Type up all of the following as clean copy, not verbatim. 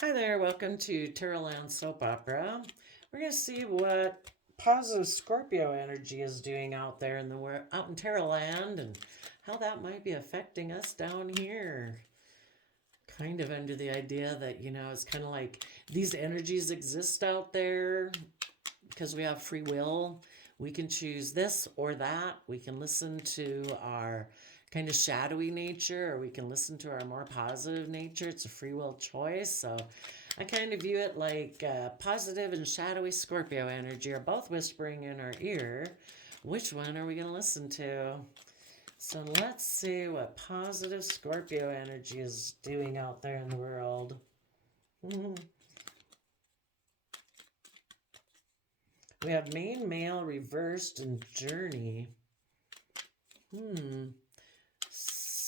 Hi there, welcome to Terraland Soap Opera. We're going to see what positive Scorpio energy is doing out there in out in Terraland and how that might be affecting us down here. Kind of under the idea that, it's kind of like these energies exist out there because we have free will. We can choose this or that. We can listen to our kind of shadowy nature, or we can listen to our more positive nature. It's a free will choice. So I kind of view it like positive and shadowy Scorpio energy are both whispering in our ear. Which one are we going to listen to? So let's see what positive Scorpio energy is doing out there in the world. We have main male reversed and journey.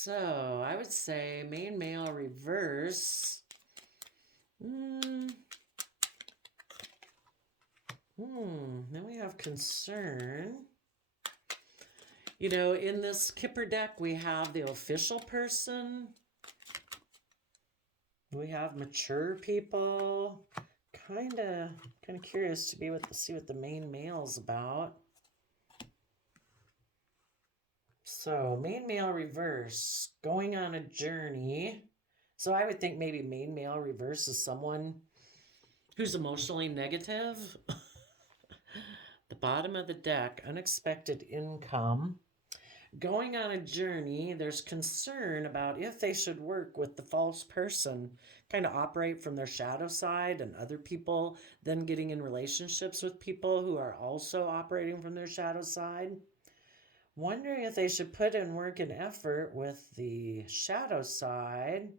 So I would say main male reverse. Then we have concern. In this Kipper deck, we have the official person. We have mature people. Kind of curious to see what the main male's about. So, main male reverse, going on a journey. So I would think maybe main male reverse is someone who's emotionally negative. The bottom of the deck, unexpected income. Going on a journey, there's concern about if they should work with the false person, kind of operate from their shadow side, and other people then getting in relationships with people who are also operating from their shadow side. Wondering if they should put in work and effort with the shadow side.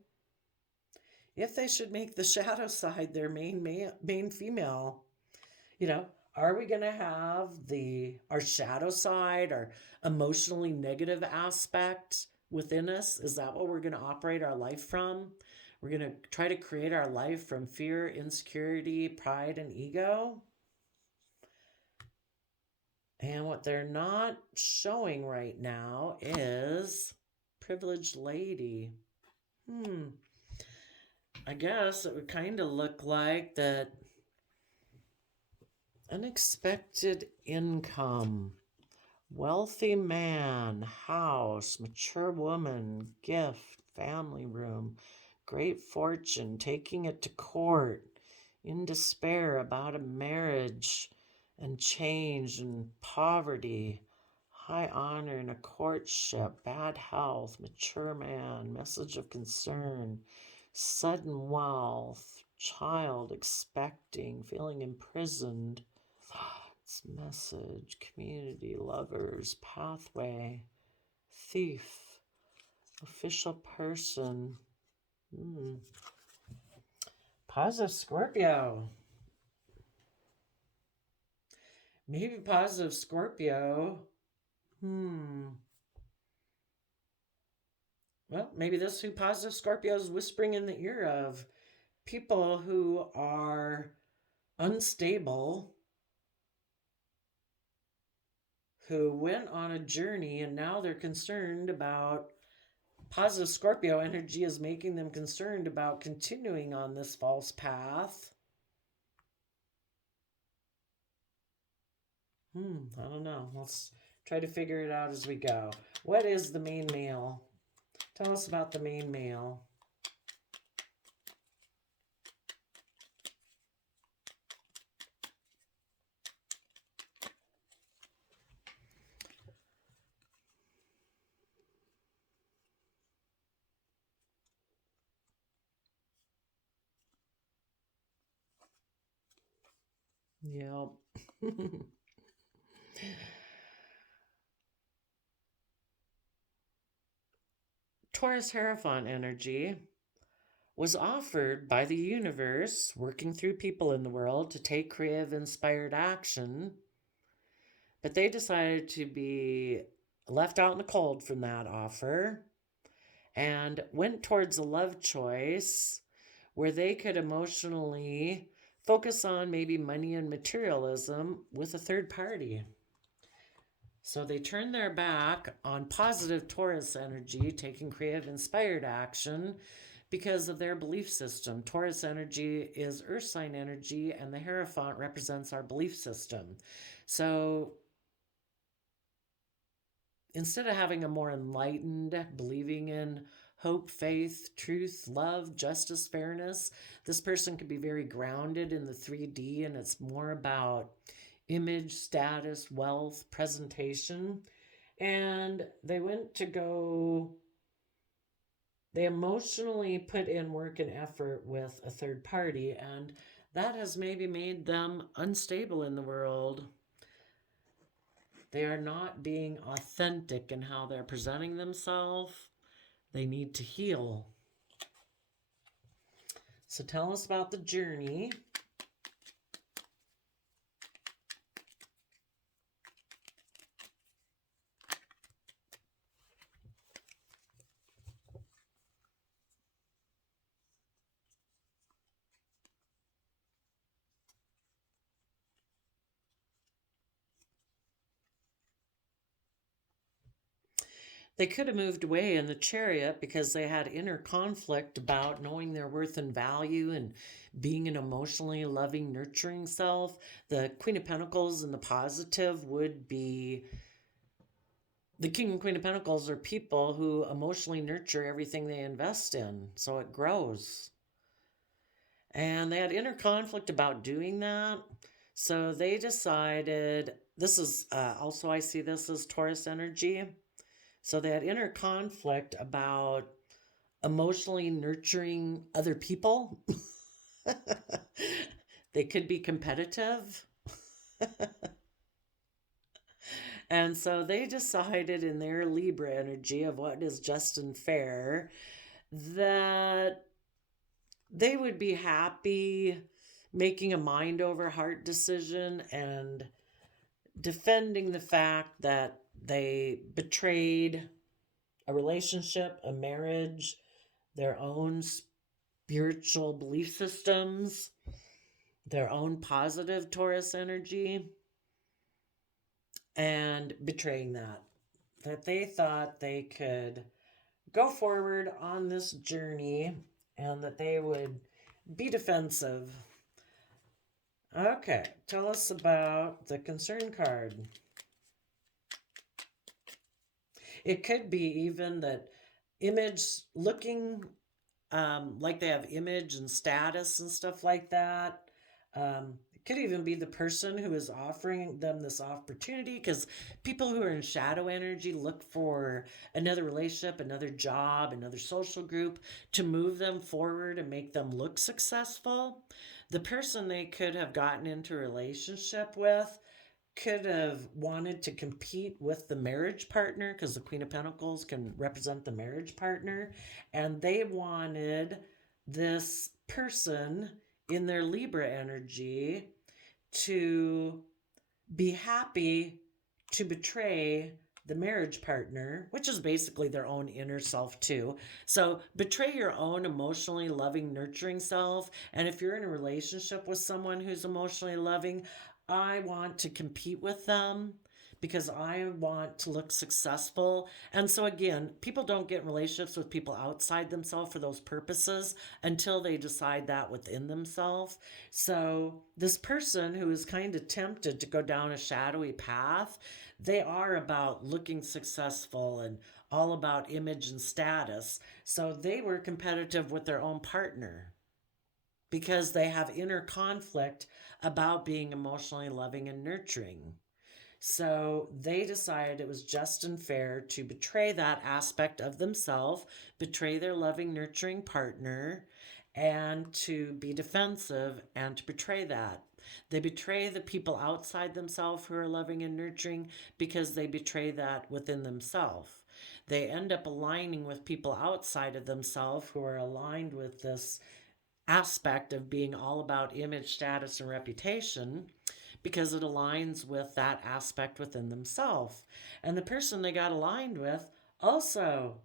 If they should make the shadow side their main female. Are we going to have our shadow side, our emotionally negative aspect within us? Is that what we're going to operate our life from? We're going to try to create our life from fear, insecurity, pride, and ego. And what they're not showing right now is privileged lady. I guess it would kind of look like that unexpected income, wealthy man, house, mature woman, gift, family room, great fortune, taking it to court, in despair about a marriage and change and poverty, high honor in a courtship, bad health, mature man, message of concern, sudden wealth, child expecting, feeling imprisoned, thoughts, message, community, lovers, pathway, thief, official person. Positive Scorpio. Maybe positive Scorpio. Well, maybe this is who positive Scorpio is whispering in the ear of. People who are unstable, who went on a journey and now they're concerned about. Positive Scorpio energy is making them concerned about continuing on this false path. I don't know. Let's try to figure it out as we go. What is the main male? Tell us about the main male. Yep. Taurus Hierophant energy was offered by the universe, working through people in the world, to take creative, inspired action. But they decided to be left out in the cold from that offer and went towards a love choice where they could emotionally focus on maybe money and materialism with a third party. So they turned their back on positive Taurus energy, taking creative, inspired action, because of their belief system. Taurus energy is earth sign energy, and the Hierophant represents our belief system. So instead of having a more enlightened, believing in hope, faith, truth, love, justice, fairness, this person could be very grounded in the 3D, and it's more about image, status, wealth, presentation. And they emotionally put in work and effort with a third party, and that has maybe made them unstable in the world. They are not being authentic in how they're presenting themselves. They need to heal. So tell us about the journey. They could have moved away in the Chariot because they had inner conflict about knowing their worth and value and being an emotionally loving, nurturing self. The Queen of Pentacles in the positive would be the King and Queen of Pentacles are people who emotionally nurture everything they invest in, so it grows. And they had inner conflict about doing that. So they decided, this is also, I see this as Taurus energy. So they had inner conflict about emotionally nurturing other people. They could be competitive. And so they decided in their Libra energy of what is just and fair that they would be happy making a mind over heart decision and defending the fact that they betrayed a relationship, a marriage, their own spiritual belief systems, their own positive Taurus energy, and betraying that they thought they could go forward on this journey and that they would be defensive. Okay, tell us about the concern card. It could be even that image looking like they have image and status and stuff like that. It could even be the person who is offering them this opportunity, because people who are in shadow energy look for another relationship, another job, another social group to move them forward and make them look successful. The person they could have gotten into a relationship with could have wanted to compete with the marriage partner, because the Queen of Pentacles can represent the marriage partner, and they wanted this person in their Libra energy to be happy to betray the marriage partner, which is basically their own inner self too. So betray your own emotionally loving, nurturing self. And if you're in a relationship with someone who's emotionally loving, I want to compete with them because I want to look successful. And so again, people don't get in relationships with people outside themselves for those purposes until they decide that within themselves. So this person who is kind of tempted to go down a shadowy path, they are about looking successful and all about image and status. So they were competitive with their own partner because they have inner conflict about being emotionally loving and nurturing. So they decided it was just and fair to betray that aspect of themselves, betray their loving, nurturing partner, and to be defensive and to betray that. They betray the people outside themselves who are loving and nurturing because they betray that within themselves. They end up aligning with people outside of themselves who are aligned with this aspect of being all about image, status, and reputation, because it aligns with that aspect within themselves. And the person they got aligned with also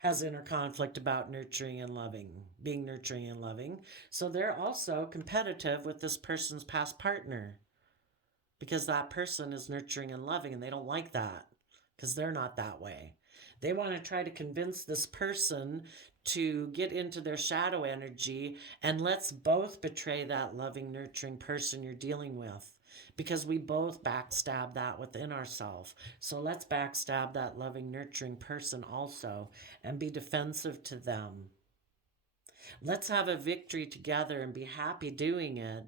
has inner conflict about nurturing and loving, being nurturing and loving. So they're also competitive with this person's past partner because that person is nurturing and loving, and they don't like that because they're not that way. They want to try to convince this person to get into their shadow energy, and let's both betray that loving, nurturing person you're dealing with, because we both backstab that within ourselves. So let's backstab that loving, nurturing person also and be defensive to them. Let's have a victory together and be happy doing it.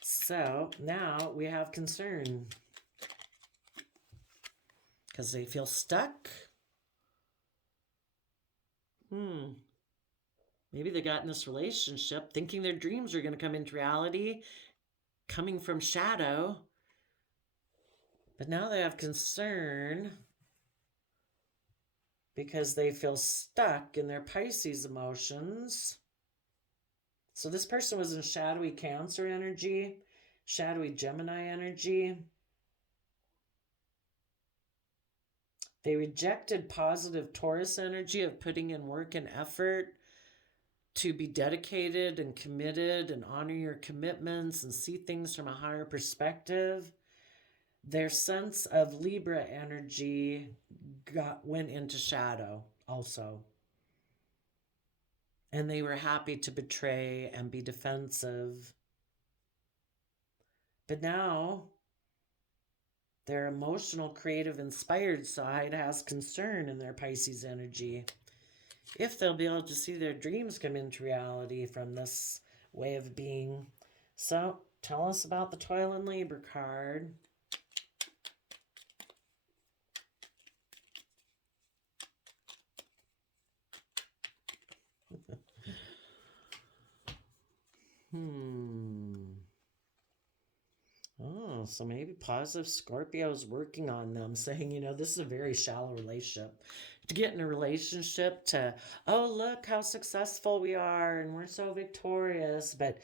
So now we have concern because they feel stuck. Maybe they got in this relationship thinking their dreams are going to come into reality, coming from shadow. But now they have concern because they feel stuck in their Pisces emotions. So this person was in shadowy Cancer energy, shadowy Gemini energy. They rejected positive Taurus energy of putting in work and effort to be dedicated and committed and honor your commitments and see things from a higher perspective. Their sense of Libra energy went into shadow also. And they were happy to betray and be defensive. But now their emotional, creative, inspired side has concern in their Pisces energy. If they'll be able to see their dreams come into reality from this way of being. So tell us about the Toil and Labor card. Oh, so maybe positive Scorpio is working on them, saying, this is a very shallow relationship. To get in a relationship to, oh, look how successful we are and we're so victorious. But,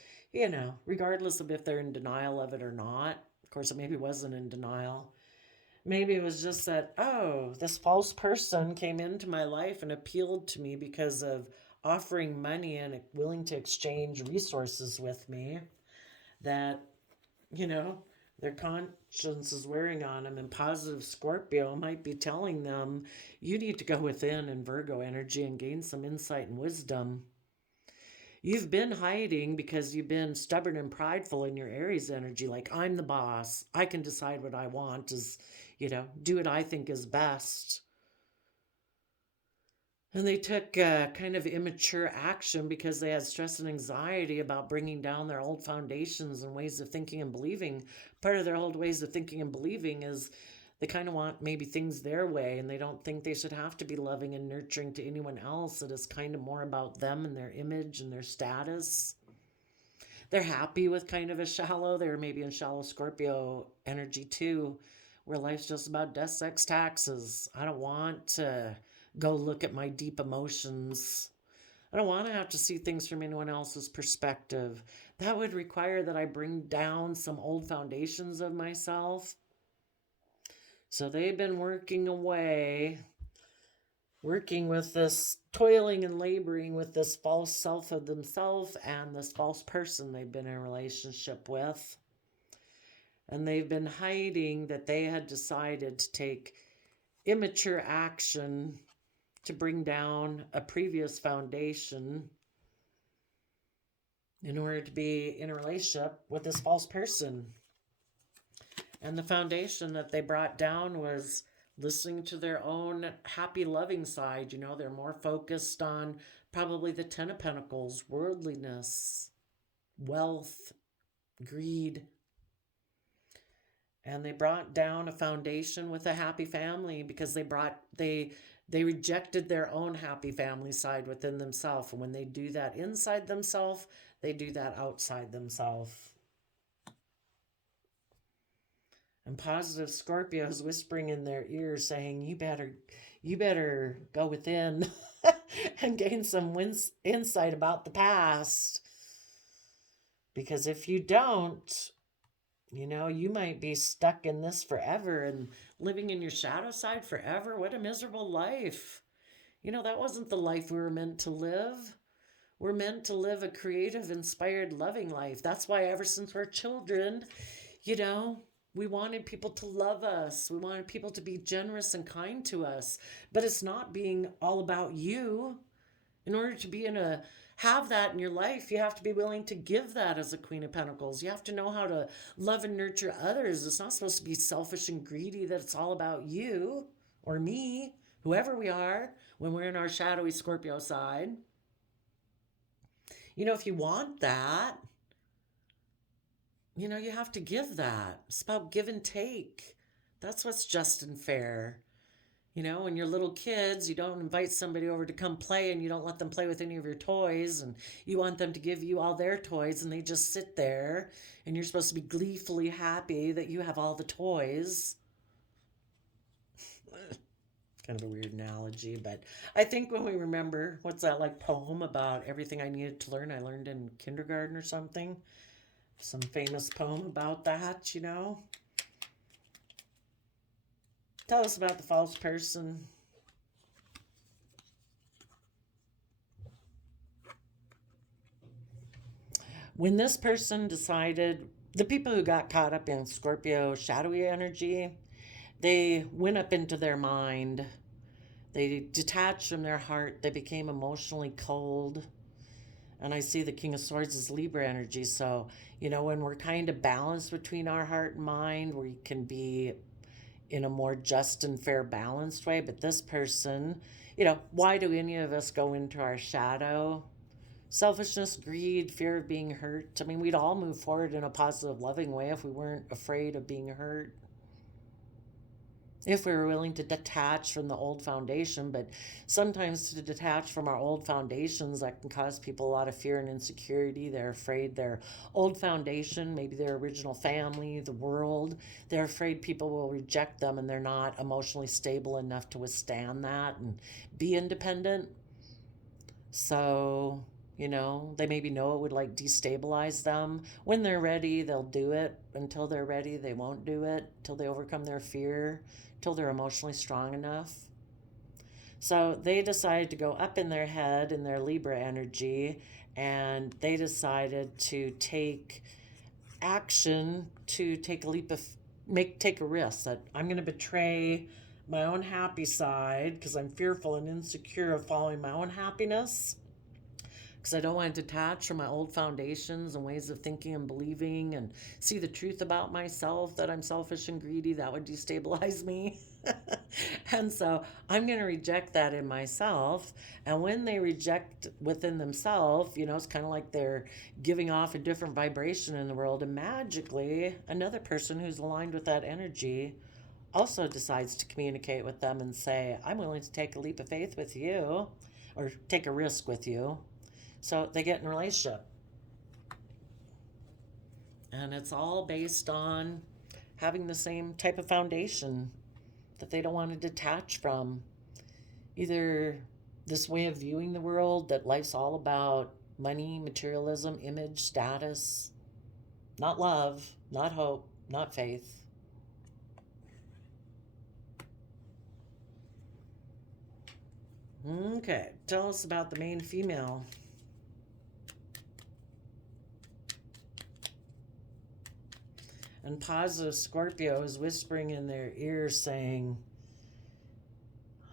regardless of if they're in denial of it or not, of course, it maybe wasn't in denial. Maybe it was just that, oh, this false person came into my life and appealed to me because of offering money and willing to exchange resources with me, that their conscience is wearing on them, and positive Scorpio might be telling them, you need to go within in Virgo energy and gain some insight and wisdom. You've been hiding because you've been stubborn and prideful in your Aries energy, like, I'm the boss, I can decide what I want, do what I think is best. And they took kind of immature action because they had stress and anxiety about bringing down their old foundations and ways of thinking and believing. Part of their old ways of thinking and believing is they kind of want maybe things their way, and they don't think they should have to be loving and nurturing to anyone else. It is kind of more about them and their image and their status. They're happy with kind of a shallow, they're maybe in shallow Scorpio energy too, where life's just about death, sex, taxes. I don't want to go look at my deep emotions. I don't want to have to see things from anyone else's perspective. That would require that I bring down some old foundations of myself. So they've been working away, working with this, toiling and laboring with this false self of themselves and this false person they've been in a relationship with. And they've been hiding that they had decided to take immature action to bring down a previous foundation in order to be in a relationship with this false person. And the foundation that they brought down was listening to their own happy, loving side. They're more focused on probably the Ten of Pentacles, worldliness, wealth, greed. And they brought down a foundation with a happy family because they rejected their own happy family side within themselves. And when they do that inside themselves, they do that outside themselves. And positive Scorpio is whispering in their ear saying, you better go within and gain some insight about the past. Because if you don't, you might be stuck in this forever and living in your shadow side forever. What a miserable life. That wasn't the life we were meant to live. We're meant to live a creative, inspired, loving life. That's why ever since we're children, We wanted people to love us. We wanted people to be generous and kind to us. But it's not being all about you. In order to be in a have that in your life, you have to be willing to give that as a Queen of Pentacles. You have to know how to love and nurture others. It's not supposed to be selfish and greedy, that it's all about you or me, whoever we are, when we're in our shadowy Scorpio side. If you want that, you have to give that. It's about give and take. That's what's just and fair. When you're little kids, you don't invite somebody over to come play and you don't let them play with any of your toys, and you want them to give you all their toys and they just sit there and you're supposed to be gleefully happy that you have all the toys. Kind of a weird analogy, but I think when we remember, what's that like poem about everything I needed to learn, I learned in kindergarten or something? Some famous poem about that. Tell us about the false person. When this person decided, the people who got caught up in Scorpio shadowy energy, they went up into their mind. They detached from their heart. They became emotionally cold. And I see the King of Swords as Libra energy. So, when we're kind of balanced between our heart and mind, we can be in a more just and fair, balanced way. But this person, why do any of us go into our shadow? Selfishness, greed, fear of being hurt. I mean, we'd all move forward in a positive, loving way if we weren't afraid of being hurt. If we were willing to detach from the old foundation. But sometimes to detach from our old foundations, that can cause people a lot of fear and insecurity. They're afraid their old foundation, maybe their original family, the world, they're afraid people will reject them and they're not emotionally stable enough to withstand that and be independent. So, they maybe know it would like destabilize them. When they're ready, they'll do it. Until they're ready, they won't do it. Till they overcome their fear, till they're emotionally strong enough. So they decided to go up in their head in their Libra energy, and they decided to take action, to take a leap of take a risk, that I'm going to betray my own happy side because I'm fearful and insecure of following my own happiness, because I don't want to detach from my old foundations and ways of thinking and believing and see the truth about myself, that I'm selfish and greedy. That would destabilize me. And so I'm going to reject that in myself. And when they reject within themselves, it's kind of like they're giving off a different vibration in the world. And magically, another person who's aligned with that energy also decides to communicate with them and say, I'm willing to take a leap of faith with you, or take a risk with you. So they get in a relationship. And it's all based on having the same type of foundation that they don't want to detach from. Either this way of viewing the world, that life's all about money, materialism, image, status, not love, not hope, not faith. Okay, tell us about the main female. And positive Scorpio is whispering in their ear saying,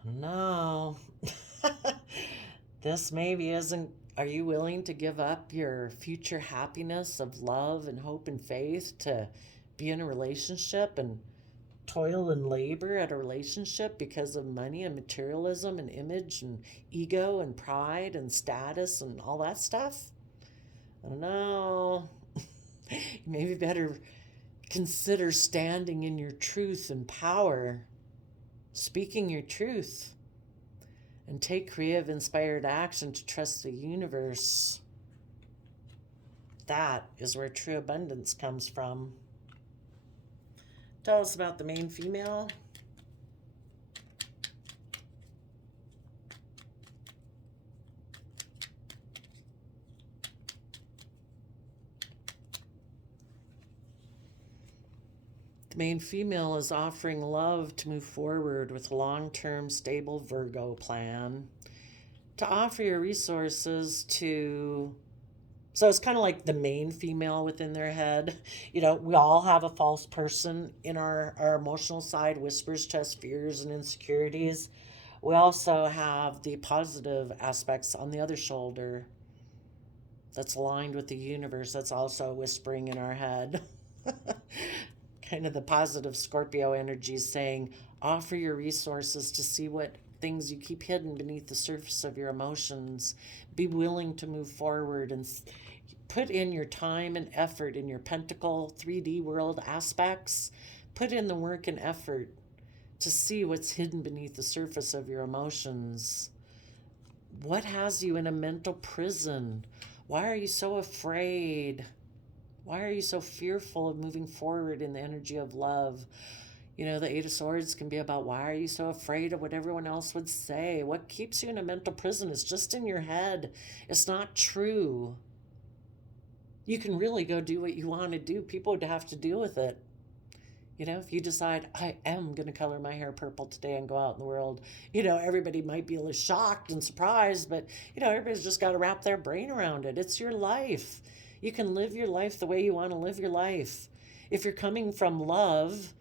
no, this maybe isn't. Are you willing to give up your future happiness of love and hope and faith to be in a relationship and toil and labor at a relationship because of money and materialism and image and ego and pride and status and all that stuff? I don't know. Maybe better consider standing in your truth and power, speaking your truth, and take creative, inspired action to trust the universe. That is where true abundance comes from. Tell us about the main female. The main female is offering love to move forward with a long-term, stable Virgo plan, to offer your resources to So it's kind of like the main female within their head. We all have a false person in our emotional side, whispers to us fears and insecurities. We also have the positive aspects on the other shoulder that's aligned with the universe, that's also whispering in our head. Kind of the positive Scorpio energy saying, offer your resources to see what things you keep hidden beneath the surface of your emotions. Be willing to move forward and put in your time and effort in your pentacle 3D world aspects. Put in the work and effort to see what's hidden beneath the surface of your emotions. What has you in a mental prison? Why are you so afraid? Why are you so fearful of moving forward in the energy of love? The Eight of Swords can be about, why are you so afraid of what everyone else would say? What keeps you in a mental prison is just in your head. It's not true. You can really go do what you want to do. People would have to deal with it. If you decide, I am going to color my hair purple today and go out in the world, everybody might be a little shocked and surprised, but, everybody's just got to wrap their brain around it. It's your life. You can live your life the way you want to live your life. If you're coming from love,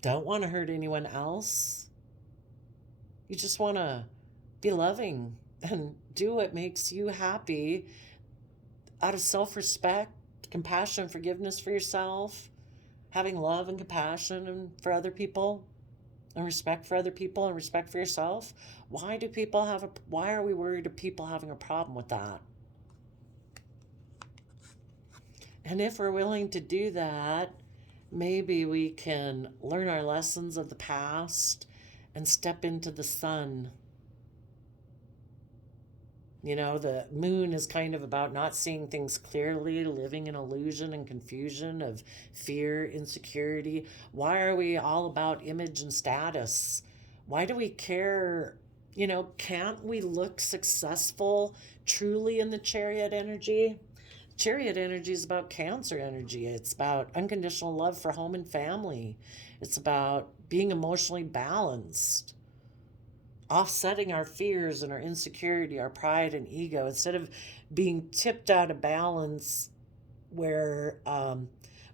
don't want to hurt anyone else. You just want to be loving and do what makes you happy out of self-respect, compassion, forgiveness for yourself, having love and compassion and for other people, and respect for other people and respect for yourself. Why are we worried of people having a problem with that? And if we're willing to do that, maybe we can learn our lessons of the past and step into the sun. The moon is kind of about not seeing things clearly, living in illusion and confusion of fear, insecurity. Why are we all about image and status? Why do we care? Can't we look successful truly in the Chariot energy? Chariot energy is about Cancer energy. It's about unconditional love for home and family. It's about being emotionally balanced, offsetting our fears and our insecurity, our pride and ego, instead of being tipped out of balance where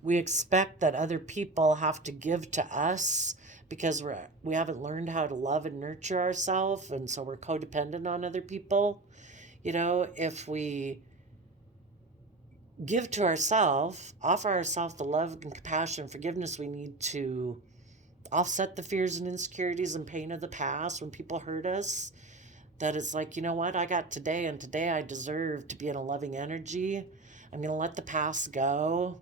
we expect that other people have to give to us because we haven't learned how to love and nurture ourselves, and so we're codependent on other people. If we give to ourselves, offer ourselves the love and compassion and forgiveness we need to offset the fears and insecurities and pain of the past when people hurt us, that it's like, what, I got today, and today I deserve to be in a loving energy. I'm going to let the past go,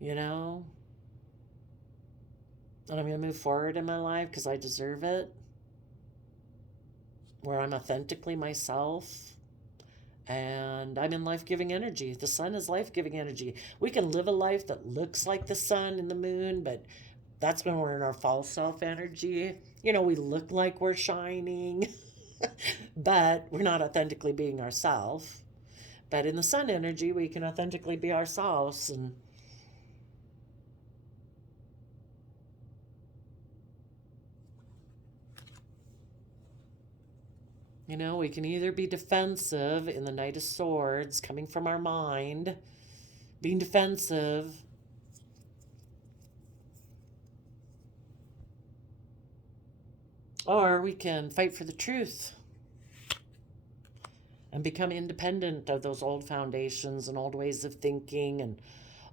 and I'm going to move forward in my life because I deserve it, where I'm authentically myself. And I'm in life-giving energy. The sun is life-giving energy. We can live a life that looks like the sun and the moon, but that's when we're in our false self energy. We look like we're shining, but we're not authentically being ourselves. But in the sun energy, we can authentically be ourselves. And we can either be defensive in the Knight of Swords, coming from our mind, being defensive, or we can fight for the truth and become independent of those old foundations and old ways of thinking and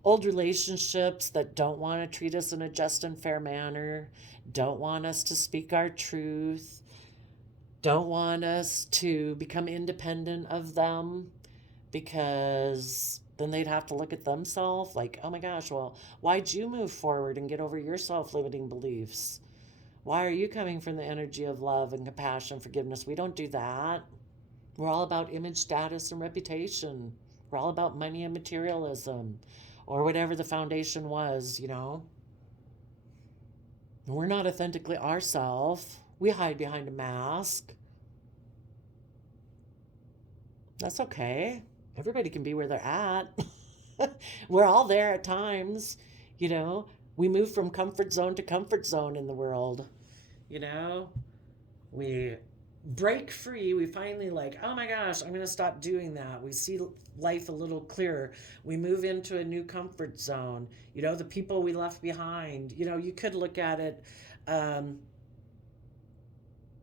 old relationships that don't want to treat us in a just and fair manner, don't want us to speak our truth, don't want us to become independent of them, because then they'd have to look at themselves like, oh my gosh, well, why'd you move forward and get over your self-limiting beliefs? Why are you coming from the energy of love and compassion, forgiveness? We don't do that. We're all about image, status, and reputation. We're all about money and materialism, or whatever the foundation was, We're not authentically ourselves. We hide behind a mask. That's okay. Everybody can be where they're at. We're all there at times, We move from comfort zone to comfort zone in the world, We break free. We finally like, oh my gosh, I'm going to stop doing that. We see life a little clearer. We move into a new comfort zone. The people we left behind. You could look at it um,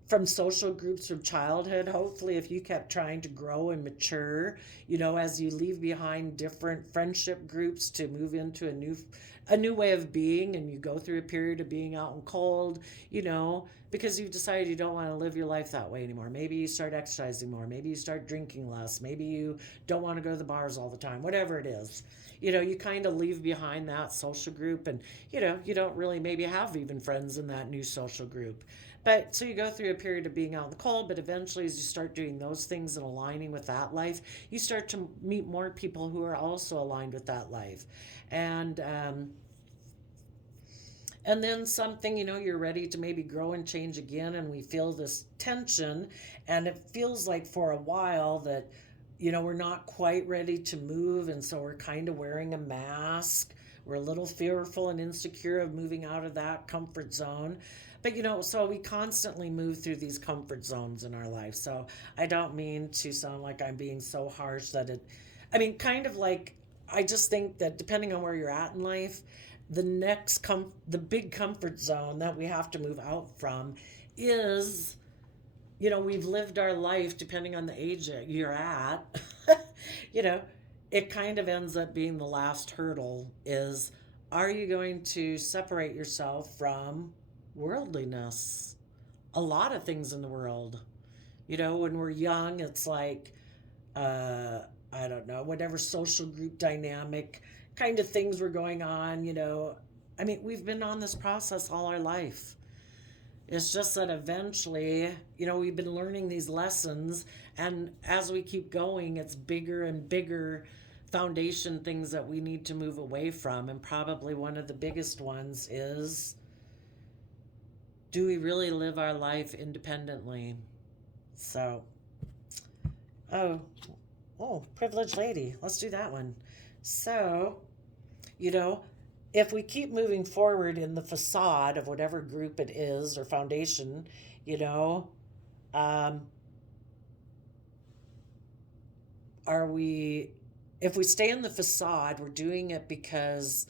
from social groups from childhood. Hopefully, if you kept trying to grow and mature, as you leave behind different friendship groups to move into a new way of being, and you go through a period of being out and cold, because you've decided you don't want to live your life that way anymore. Maybe you start exercising more, maybe you start drinking less, maybe you don't want to go to the bars all the time, whatever it is. You kind of leave behind that social group, and you don't really maybe have even friends in that new social group. But so you go through a period of being out in the cold, but eventually, as you start doing those things and aligning with that life, you start to meet more people who are also aligned with that life. And and then something, you're ready to maybe grow and change again, and we feel this tension, and it feels like for a while that we're not quite ready to move, and so we're kind of wearing a mask. We're a little fearful and insecure of moving out of that comfort zone. But so we constantly move through these comfort zones in our life. So I don't mean to sound like I'm being so harsh that I mean, kind of like, I just think that depending on where you're at in life, the big comfort zone that we have to move out from is, we've lived our life depending on the age that you're at. you know, it kind of ends up being the last hurdle is, are you going to separate yourself from worldliness? A lot of things in the world. When we're young, it's like, uh, I don't know, whatever social group dynamic kind of things were going on. I mean, we've been on this process all our life. It's just that eventually, we've been learning these lessons, and as we keep going, it's bigger and bigger foundation things that we need to move away from. And probably one of the biggest ones is, do we really live our life independently? So, oh, privileged lady. Let's do that one. So, you know, if we keep moving forward in the facade of whatever group it is or foundation, you know, um, are we, if we stay in the facade, we're doing it because,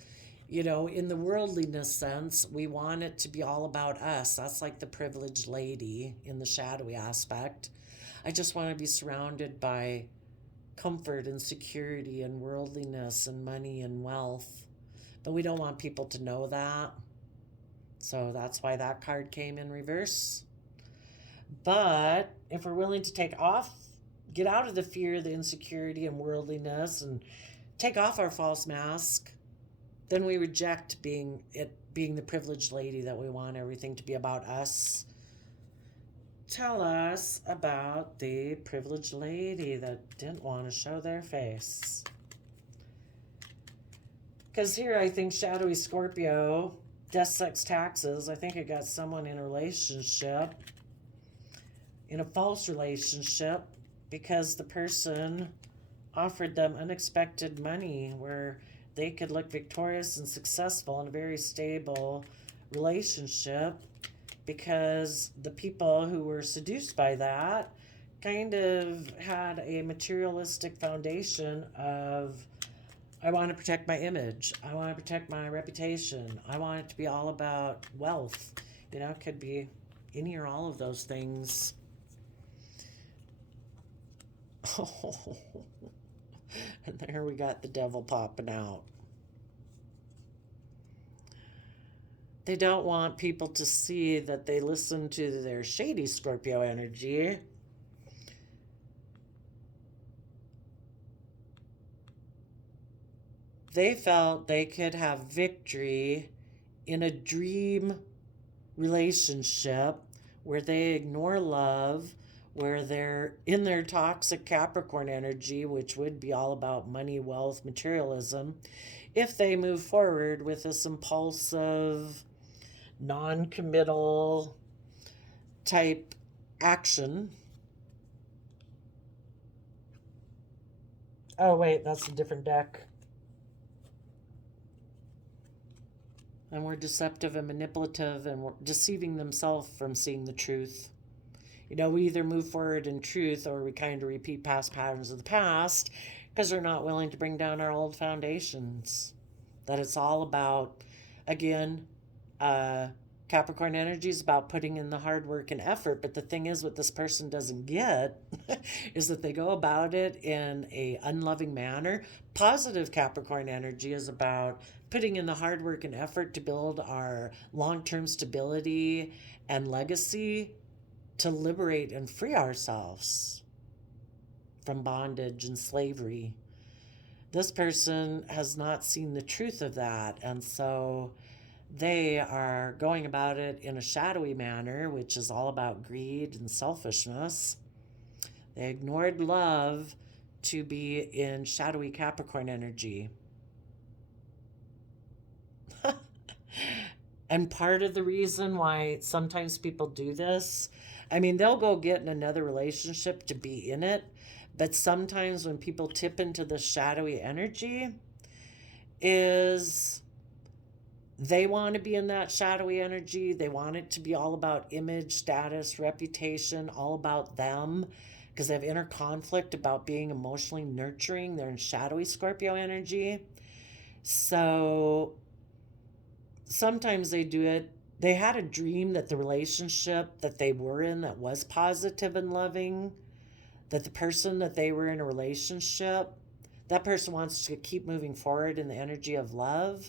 in the worldliness sense, we want it to be all about us. That's like the privileged lady in the shadowy aspect. I just want to be surrounded by comfort and security and worldliness and money and wealth. But we don't want people to know that. So that's why that card came in reverse. But if we're willing to get out of the fear, the insecurity, and worldliness, and take off our false mask, then we reject being the privileged lady that we want everything to be about us. Tell us about the privileged lady that didn't want to show their face. Because here I think shadowy Scorpio, death, sex, taxes. I think it got someone in a relationship, in a false relationship, because the person offered them unexpected money where they could look victorious and successful in a very stable relationship, because the people who were seduced by that kind of had a materialistic foundation of, I want to protect my image, I want to protect my reputation, I want it to be all about wealth. It could be any or all of those things. Oh, and there we got the devil popping out. They don't want people to see that they listen to their shady Scorpio energy. They felt they could have victory in a dream relationship where they ignore love, where they're in their toxic Capricorn energy, which would be all about money, wealth, materialism, if they move forward with this impulsive, non-committal type action. Oh, wait, that's a different deck. And we're deceptive and manipulative, and we're deceiving themselves from seeing the truth. We either move forward in truth or we kind of repeat past patterns of the past because we're not willing to bring down our old foundations. That it's all about, again, uh, Capricorn energy is about putting in the hard work and effort. But the thing is, what this person doesn't get is that they go about it in a unloving manner. Positive Capricorn energy is about putting in the hard work and effort to build our long-term stability and legacy to liberate and free ourselves from bondage and slavery. This person has not seen the truth of that, and so they are going about it in a shadowy manner, which is all about greed and selfishness. They ignored love to be in shadowy Capricorn energy. And part of the reason why sometimes people do this, I mean, they'll go get in another relationship to be in it, but sometimes when people tip into the shadowy energy, is they want to be in that shadowy energy. They want it to be all about image, status, reputation, all about them because they have inner conflict about being emotionally nurturing. They're in shadowy Scorpio energy. So sometimes they do it. They had a dream that the relationship that they were in that was positive and loving, that the person that they were in a relationship, that person wants to keep moving forward in the energy of love.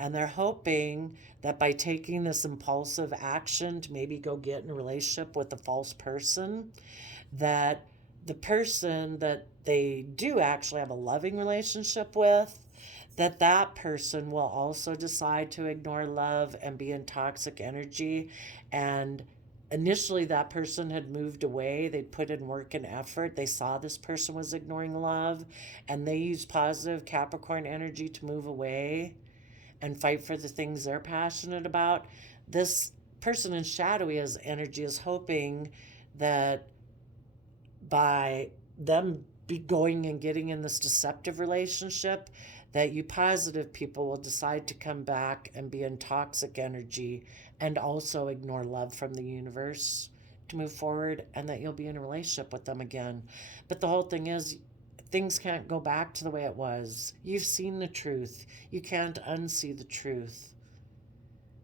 And they're hoping that by taking this impulsive action to maybe go get in a relationship with a false person, that the person that they do actually have a loving relationship with, that person will also decide to ignore love and be in toxic energy. And initially that person had moved away. They'd put in work and effort. They saw this person was ignoring love, and they used positive Capricorn energy to move away and fight for the things they're passionate about. This person in shadowy as energy is hoping that by them be going and getting in this deceptive relationship, that you positive people will decide to come back and be in toxic energy and also ignore love from the universe to move forward, and that you'll be in a relationship with them again. But the whole thing is, things can't go back to the way it was. You've seen the truth. You can't unsee the truth.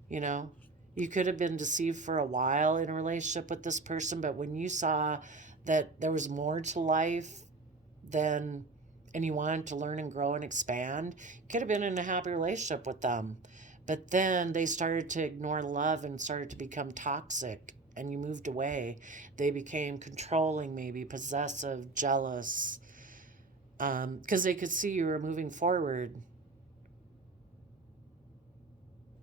You could have been deceived for a while in a relationship with this person, but when you saw that there was more to life than, and you wanted to learn and grow and expand, you could have been in a happy relationship with them. But then they started to ignore love and started to become toxic, and you moved away. They became controlling, maybe possessive, jealous, because they could see you were moving forward.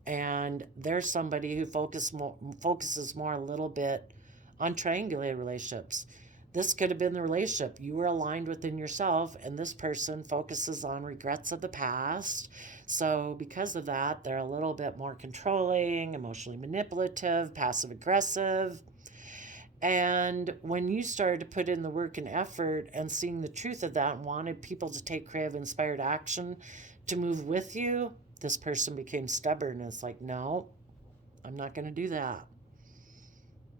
And there's somebody who focuses more a little bit on triangulated relationships. This could have been the relationship. You were aligned within yourself, and this person focuses on regrets of the past. So because of that, they're a little bit more controlling, emotionally manipulative, passive aggressive. And when you started to put in the work and effort and seeing the truth of that and wanted people to take creative, inspired action to move with you, this person became stubborn. It's like, no, I'm not going to do that.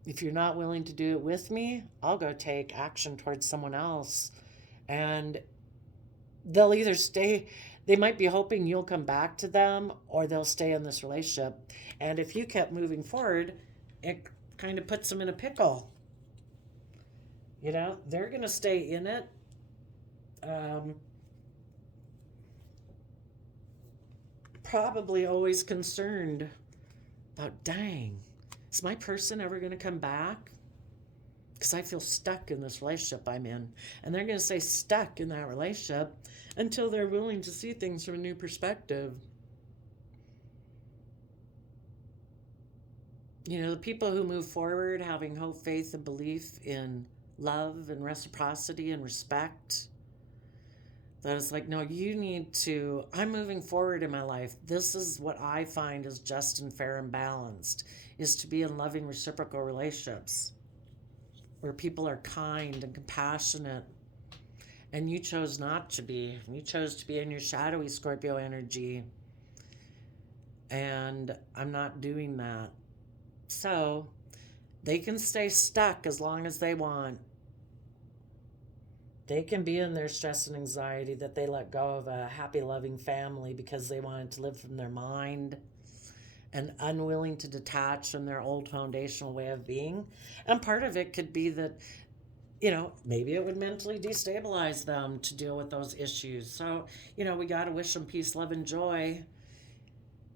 If you're not willing to do it with me, I'll go take action towards someone else. And they'll either stay, they might be hoping you'll come back to them, or they'll stay in this relationship. And if you kept moving forward, it kind of puts them in a pickle. They're going to stay in it. Probably always concerned about, dang, is my person ever going to come back? Because I feel stuck in this relationship I'm in. And they're going to stay stuck in that relationship until they're willing to see things from a new perspective. The people who move forward having hope, faith, and belief in love and reciprocity and respect, that is like, no, you need to, I'm moving forward in my life. This is what I find is just and fair and balanced, is to be in loving reciprocal relationships where people are kind and compassionate. And you chose not to be. You chose to be in your shadowy Scorpio energy. And I'm not doing that. So They can stay stuck as long as they want. They can be in their stress and anxiety that they let go of a happy, loving family because they wanted to live from their mind and unwilling to detach from their old foundational way of being. And part of it could be that, maybe it would mentally destabilize them to deal with those issues. So, we got to wish them peace, love, and joy.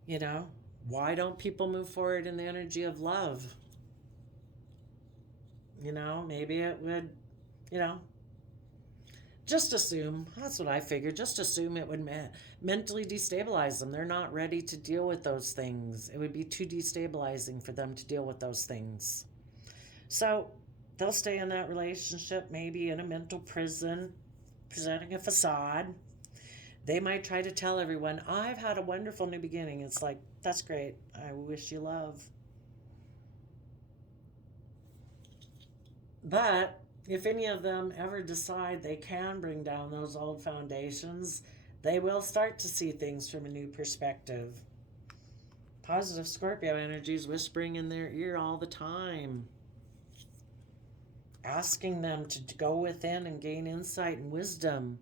You know, why don't people move forward in the energy of love? Maybe it would, you know, just assume. That's what I figured. Just assume it would mentally destabilize them. They're not ready to deal with those things. It would be too destabilizing for them to deal with those things. So they'll stay in that relationship, maybe in a mental prison, presenting a facade. They might try to tell everyone, I've had a wonderful new beginning. It's like, that's great. I wish you love. But if any of them ever decide they can bring down those old foundations, they will start to see things from a new perspective. Positive Scorpio energy is whispering in their ear all the time, asking them to go within and gain insight and wisdom,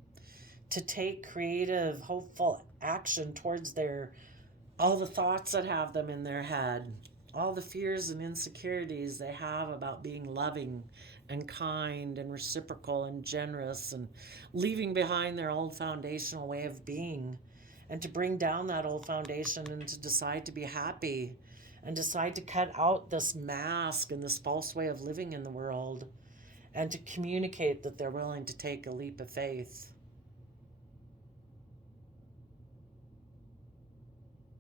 to take creative, hopeful action towards all the thoughts that have them in their head, all the fears and insecurities they have about being loving and kind and reciprocal and generous, and leaving behind their old foundational way of being, and to bring down that old foundation and to decide to be happy and decide to cut out this mask and this false way of living in the world, and to communicate that they're willing to take a leap of faith,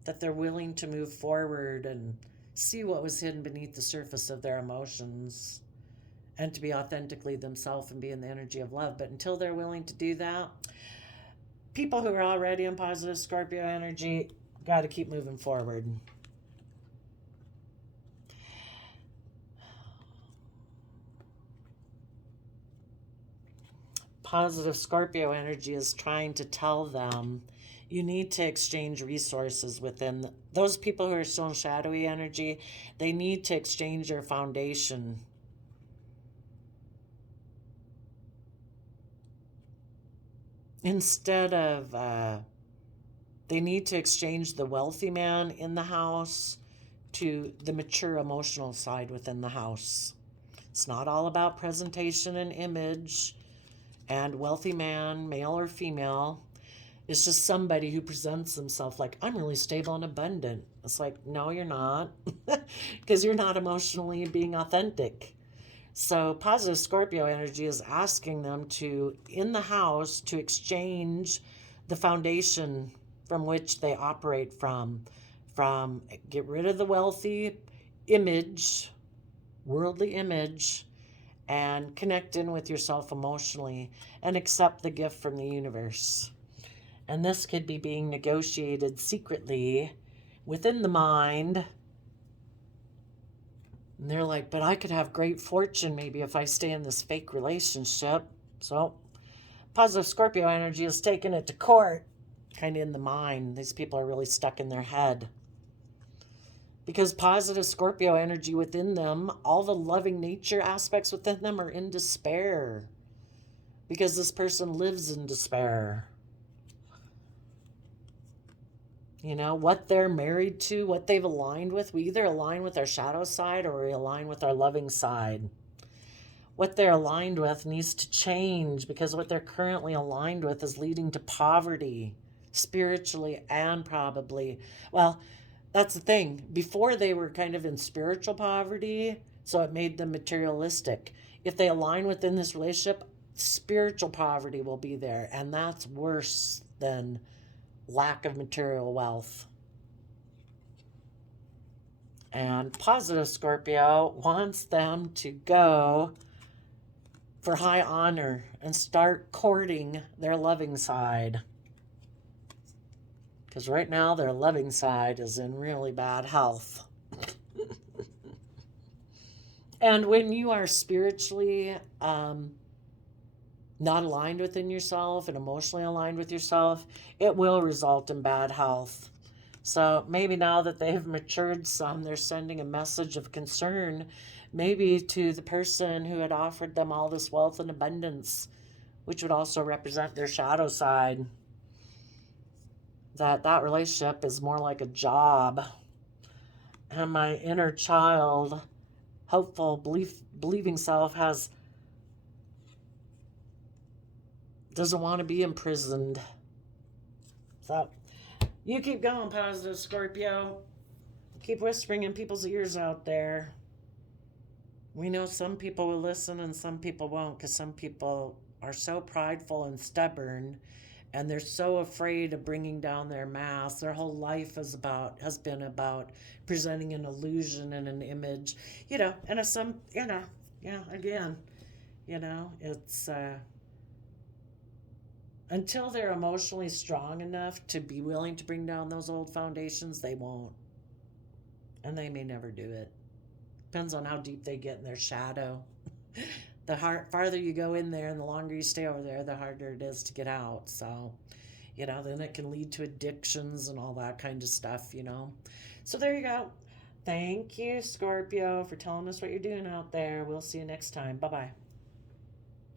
that they're willing to move forward and see what was hidden beneath the surface of their emotions, and to be authentically themselves and be in the energy of love. But until they're willing to do that, people who are already in positive Scorpio energy got to keep moving forward. Positive Scorpio energy is trying to tell them you need to exchange resources within those people who are still in shadowy energy. They need to exchange their foundation. Instead of, they need to exchange the wealthy man in the house to the mature emotional side within the house. It's not all about presentation and image. And wealthy man, male or female, is just somebody who presents themselves like, I'm really stable and abundant. It's like, no, you're not, because you're not emotionally being authentic. So positive Scorpio energy is asking them to, in the house, to exchange the foundation from which they operate from get rid of the wealthy image, worldly image, and connect in with yourself emotionally and accept the gift from the universe. And this could be being negotiated secretly within the mind. And they're like, but I could have great fortune maybe if I stay in this fake relationship. So positive Scorpio energy is taking it to court, kind of in the mind. These people are really stuck in their head. Because positive Scorpio energy within them, all the loving nature aspects within them are in despair. Because this person lives in despair. What they're married to, what they've aligned with, we either align with our shadow side or we align with our loving side. What they're aligned with needs to change, because what they're currently aligned with is leading to poverty, spiritually and probably, that's the thing. Before they were kind of in spiritual poverty, so it made them materialistic. If they align within this relationship, spiritual poverty will be there, and that's worse than lack of material wealth. And positive Scorpio wants them to go for high honor and start courting their loving side. Because right now their loving side is in really bad health. And when you are spiritually not aligned within yourself and emotionally aligned with yourself, it will result in bad health. So maybe now that they've matured some, they're sending a message of concern maybe to the person who had offered them all this wealth and abundance, which would also represent their shadow side, that relationship is more like a job. And my inner child, hopeful, believing self doesn't want to be imprisoned. So you keep going, positive Scorpio. Keep whispering in people's ears out there. We know some people will listen and some people won't, because some people are so prideful and stubborn, and they're so afraid of bringing down their mask. Their whole life has been about presenting an illusion and an image, and if some, again, it's until they're emotionally strong enough to be willing to bring down those old foundations, they won't. And they may never do it. Depends on how deep they get in their shadow. The farther you go in there and the longer you stay over there, the harder it is to get out. So, then it can lead to addictions and all that kind of stuff, So there you go. Thank you, Scorpio, for telling us what you're doing out there. We'll see you next time. Bye-bye.